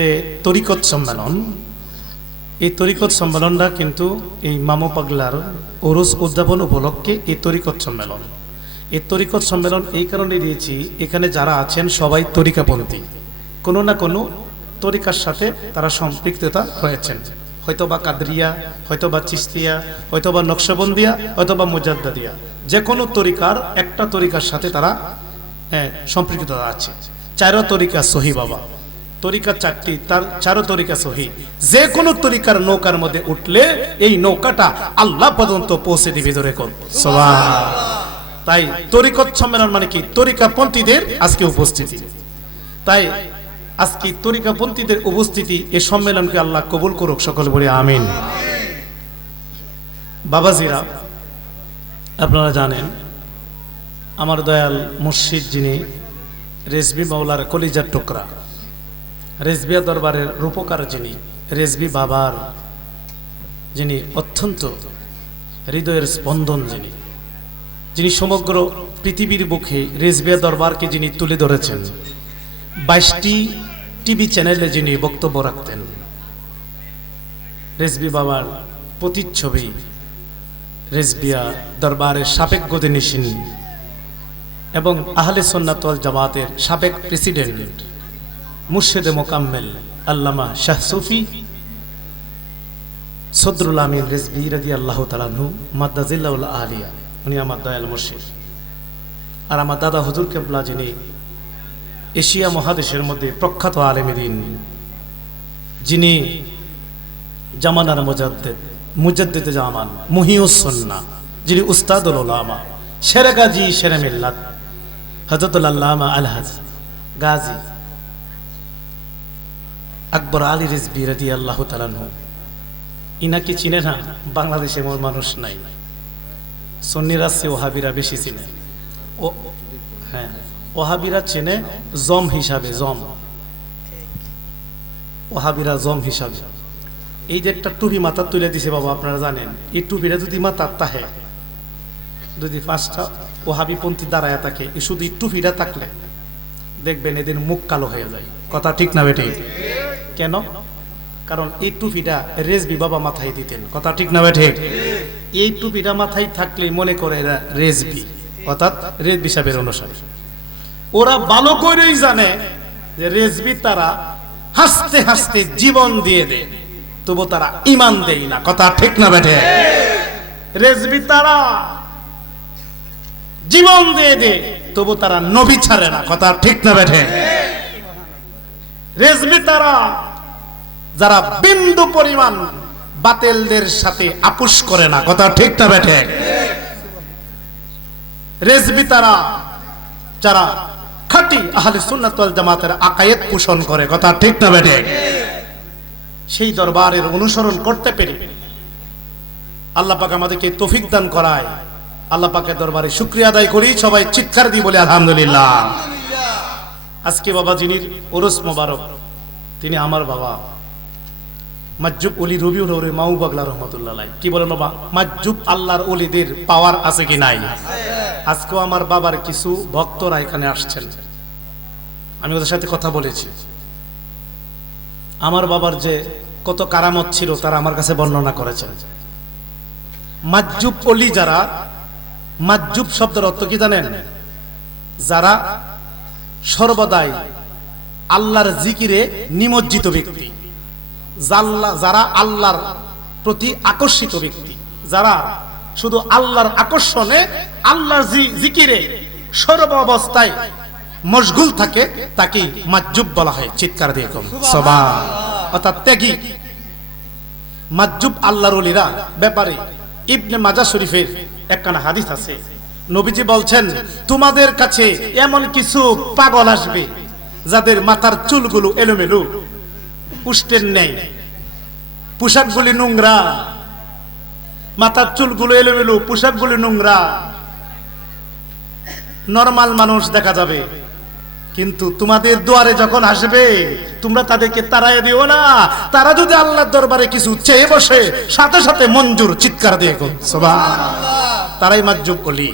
যে তরিকত সম্মেলন, এই তরিকত সম্মেলনটা কিন্তু এই মামু পাগলার ওরস উদ্যাপন উপলক্ষে এই তরিকত সম্মেলন। এই তরিকত সম্মেলন এই কারণে দিয়েছি, এখানে যারা আছেন সবাই তরিকাপন্থী, কোনো না কোনো তরিকার সাথে তারা সম্পৃক্ততা হয়েছেন, হয়তোবা কাদরিয়া, হয়তোবা চিস্তিয়া, হয়তোবা নকশবন্দিয়া, হয়তোবা মুজাদ্দাদিয়া, যে কোনো তরিকার একটা তরিকার সাথে তারা সম্পৃক্ততা আছে। চারো তরিকা সহি বাবা, তরিকা চারটি, তার চারো তরিকা সহি। যে কোনো তরিকার নৌকার মধ্যে উঠলে এই নৌকাটা আল্লাহ পর্যন্ত পৌঁছে দিবে ধরে কোন সুবহানাল্লাহ। তাই তরিকত সম্মেলন মানে কি, তরিকাপন্থীদের আজকে উপস্থিতি। তাই আজকে তরিকাপন্থীদের উপস্থিতি, এই সম্মেলনকে আল্লাহ কবুল করুক, সকল বলি আমিন। বাবাজিরা, আপনারা জানেন আমার দয়াল মুর্শিদ যিনি রেজবি মাওলার কলিজার টুকরা, রেজবিয়া দরবারের রূপকার যিনি, রেজবি বাবার যিনি অত্যন্ত হৃদয়ের স্পন্দন, যিনি সমগ্র পৃথিবীর বুকে রেজবিয়া দরবারকে যিনি তুলে ধরেছেন, 22টি টিভি চ্যানেলে যিনি বক্তব্য রাখতেন, রেজবি বাবার প্রতিচ্ছবি রেজবিয়া দরবারের সাবেক গদিনিশিন এবং আহলে সুন্নাত ওয়াল জামাতের সাবেক প্রেসিডেন্ট মুর্শিদে মোকাম্মেল আল্লামা শাহ সুফি সদরুল আমিন রেজবি রাদিয়াল্লাহু তাআলা আনহু মাদ্দাজিল্লাহুল আলিয়া, উনি আমার দয়াল মুর্শিদ। আর আমার দাদা হুজুর কেবলা যিনি এশিয়া মহাদেশের মধ্যে প্রখ্যাত আলেমে দ্বীন, যিনি জামানার মুজাদ্দিদে জামান, মুহিউস সুন্নাহ, যিনি উস্তাদুল উলামা, শেরে গাজী শেরে মিল্লাত হযরতুল আল্লামা আলহাজ গাজী আকবর আলী রিজভী রাদিয়াল্লাহু তাআলা আনহু। ইনাকে চিনে না বাংলাদেশে এমন মানুষ নাই। সুন্নিরা চেয়ে ওহাবিরা বেশি চিনে। ও হ্যাঁ, ওহাবিরা চেনে জম হিসাবে, জম, ওহাবিরা জম হিসাবে। এই যে একটা টুপি মাথা তুলে দিছে বাবা, আপনারা জানেন এই টুপিটা যদি মাথার তাহে, যদি 5টা ওহাবিপন্থী দাঁড়ায় থাকে, শুধু এই টুপিটা থাকলে দেখবেন এদের মুখ কালো হয়ে যায়। কথা ঠিক না বেটে? কেন? কারণ এই টুপিটা রেজবি বাবা মাথায় দিতেন। কথা ঠিক না বেটে? এই টুপিটা মাথায় থাকলে মনে করে এরা রেজবি, অর্থাৎ রেজবি সাহেবের অনুসারী। ওরা ভালো করেই জানে যে রেজবি তারা হাসতে হাসতে জীবন দিয়ে দেয়, তবু তারা ঈমান দেয় না। কথা ঠিক না বেটে? রেজবি তারা জীবন দিয়ে দেয়, তবু তারা নবী ছাড়ে না। কথা ঠিক না বেটে? রেজবি তারা যারা বিন্দু পরিমাণ বাতিলদের সাথে আপোষ করে না। কথা ঠিক না বেটে? রেজবি তারা যারা খাঁটি আহলে সুন্নাত ওয়াল জামাতের আকায়েদ পোষণ করে। কথা ঠিক না বেটে? সেই দরবারের অনুসরণ করতে পেরে আল্লাহ পাক আমাদেরকে তৌফিক দান করায়। আল্লাহ পাকের দরবারে শুকরিয়া আদায় করি, সবাই চিৎকার দিয়ে বলে আলহামদুলিল্লাহ। আজকে বাবা যিনি ওরস মোবারক, তিনি আমার বাবা মাজুব ওলি রবিউল হরে মাউ পাগলা রহমাতুল্লাহ আলাইহি। কি বলেন বাবা? মাজুব আল্লাহর ওলিদের পাওয়ার আছে কি নাই? আজকেও আমার বাবার কিছু ভক্তরা এখানে আসছেন, আমি ওদের সাথে কথা বলেছি। আমার বাবার যে কত কারামত ছিল তারা আমার কাছে বর্ণনা করেছেন। মাজুব ওলি যারা, মাজুব শব্দের অর্থ কি জানেন? যারা সর্বদাই আল্লাহর জিকিরে নিমজ্জিত ব্যক্তি, যারা আল্লাহর প্রতি আকর্ষিত ব্যক্তি, যারা শুধু আল্লাহর আকর্ষণে আল্লাহর জিকিরে সর্ব অবস্থায় মশগুল থাকে, তাকে মাজুব বলা হয়। চিৎকার দিয়ে কম সুবহানাল্লাহ। অর্থাৎ ত্যাগী মাজুব আল্লাহর ওলিরা ব্যাপারে ইবনে মাজাহ শরীফের একখানা হাদিস আছে। নবীজি বলছেন, তোমাদের কাছে এমন কিছু পাগল আসবে যাদের মাথার চুলগুলো এলোমেলো, উষ্টের নেই, পোশাকগুলি নোংরা, মাথার চুলগুলো এলোমেলো, পোশাকগুলি নোংরা, নরমাল মানুষ দেখা যাবে, কিন্তু তোমাদের দুয়ারে যখন আসবে তোমরা তাদেরকে তাড়াইয়া দিও না। তারা যদি আল্লাহর দরবারে কিছু চেয়ে বসে, সাথে সাথে মঞ্জুর। চিৎকার দিয়ে সুবহানাল্লাহ। তারাই মাজুব ওলি।